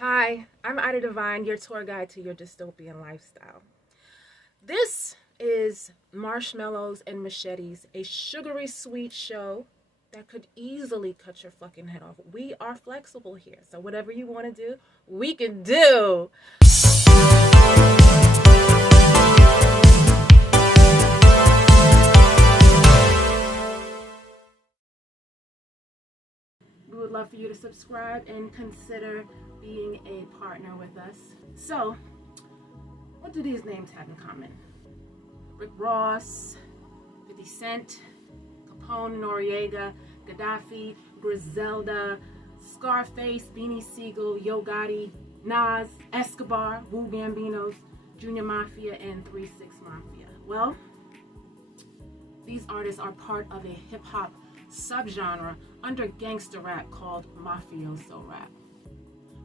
Hi, I'm Ida Devine, your tour guide to your dystopian lifestyle. This is Marshmallows and Machetes, a sugary sweet show that could easily cut your fucking head off. We are flexible here, so whatever you want to do, we can do. We would love for you to subscribe and consider being a partner with us. So, what do these names have in common? Rick Ross, 50 Cent, Capone, Noriega, Gaddafi, Griselda, Scarface, Beanie Siegel, Yo Gotti, Nas, Escobar, Wu Gambinos, Junior Mafia, and 3-6 Mafia. Well, these artists are part of a hip-hop subgenre under gangster rap called mafioso rap,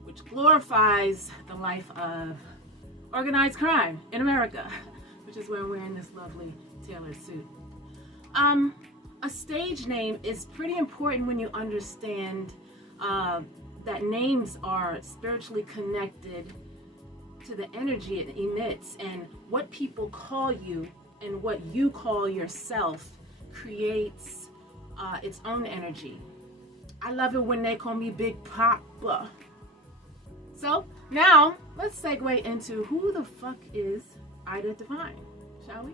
which glorifies the life of organized crime in America, which is why I'm wearing this lovely tailored suit. A stage name is pretty important when you understand that names are spiritually connected to the energy it emits, and what people call you and what you call yourself creates its own energy. I love it when they call me Big Papa. So now let's segue into who the fuck is Ida Devine, shall we?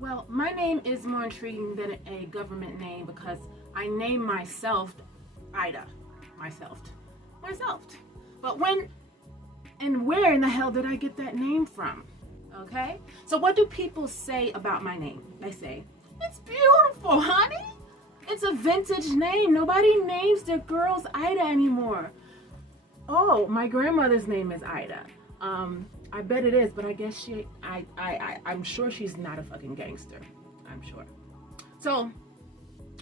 Well, my name is more intriguing than a government name because I name myself Ida. Myself. But when and where in the hell did I get that name from? Okay? So what do people say about my name? They say, "It's beautiful, honey. It's a vintage name. Nobody names their girls Ida anymore." Oh, my grandmother's name is Ida. I bet it is, but I guess I'm sure she's not a fucking gangster. I'm sure. So,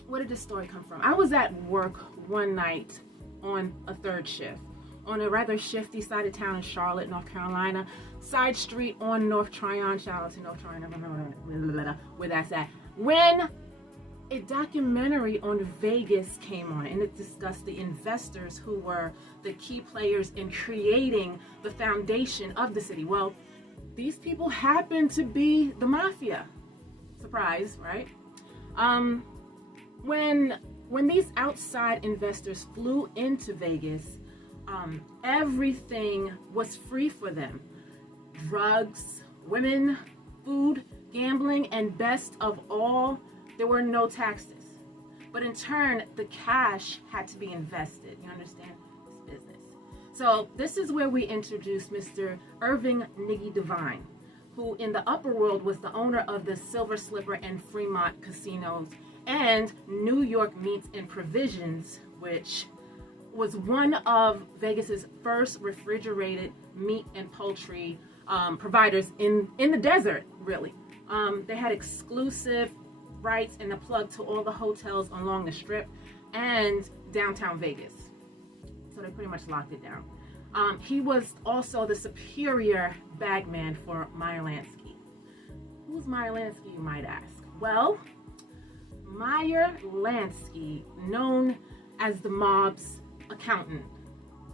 where did this story come from? I was at work one night on a third shift on a rather shifty side of town in Charlotte, North Carolina, side street on North Tryon. Shout out to North Tryon, where that's at. When a documentary on Vegas came on, and it discussed the investors who were the key players in creating the foundation of the city. Well, these people happen to be the mafia. Surprise, right? When these outside investors flew into Vegas, everything was free for them. Drugs, women, food, gambling, and best of all, there were no taxes. But in turn, the cash had to be invested. You understand? It's business. So this is where we introduce Mr. Irving Niggy Devine, who in the upper world was the owner of the Silver Slipper and Fremont casinos and New York Meats and Provisions, which was one of Vegas's first refrigerated meat and poultry providers in the desert, really. They had exclusive rights and a plug to all the hotels along the Strip and downtown Vegas. So they pretty much locked it down. He was also the superior bagman for Meyer Lansky. Who's Meyer Lansky, you might ask? Well, Meyer Lansky, known as the mob's accountant,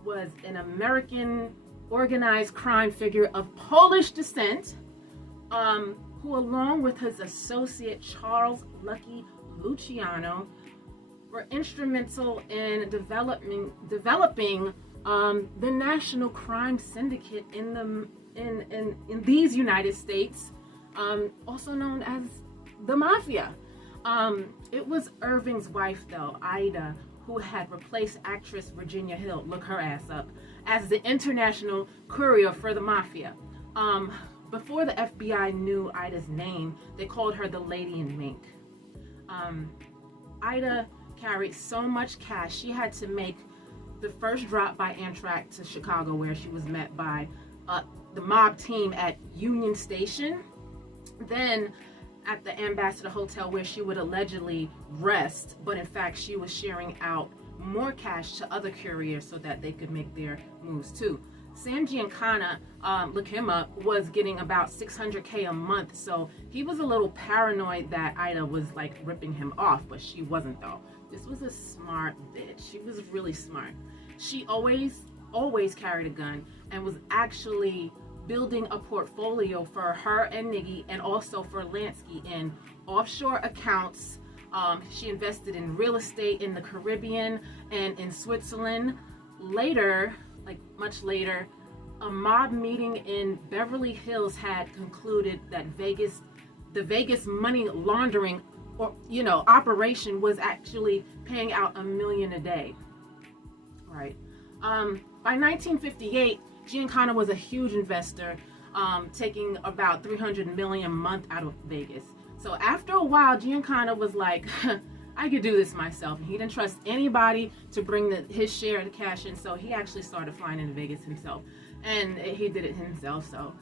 was an American organized crime figure of Polish descent, who along with his associate Charles Lucky Luciano were instrumental in developing the National Crime Syndicate in these United States, also known as the Mafia. It was Irving's wife, though, Ida, who had replaced actress Virginia Hill, look her ass up, as the international courier for the Mafia. Before the FBI knew Ida's name, they called her the Lady in Mink. Ida carried so much cash, she had to make the first drop by Amtrak to Chicago, where she was met by the mob team at Union Station. Then at the Ambassador Hotel, where she would allegedly rest, but in fact she was sharing out more cash to other couriers so that they could make their moves too. Sam Giancana, look him up, was getting about $600K a month, so he was a little paranoid that Ida was like ripping him off, but she wasn't though. This was a smart bitch. She was really smart. She always carried a gun and was actually building a portfolio for her and Niggy, and also for Lansky, in offshore accounts. She invested in real estate in the Caribbean and in Switzerland. Later, like much later, a mob meeting in Beverly Hills had concluded that the Vegas money laundering operation was actually paying out $1 million a day. Right. By 1958, Giancana was a huge investor, taking about $300 million a month out of Vegas. So after a while, Giancana was like, I could do this myself. And he didn't trust anybody to bring his share of the cash in, so he actually started flying into Vegas himself. And he did it himself, so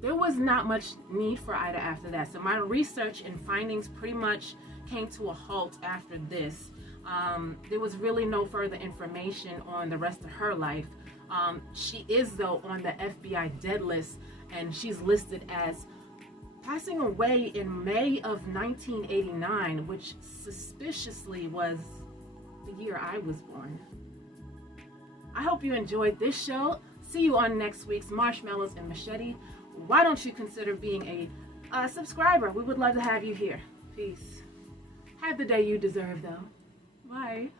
there was not much need for Ida after that. So my research and findings pretty much came to a halt after this. There was really no further information on the rest of her life. She is, though, on the FBI dead list, and she's listed as passing away in May of 1989, which suspiciously was the year I was born. I hope you enjoyed this show. See you on next week's Marshmallows and Machete. Why don't you consider being a subscriber? We would love to have you here. Peace. Have the day you deserve, though. Bye.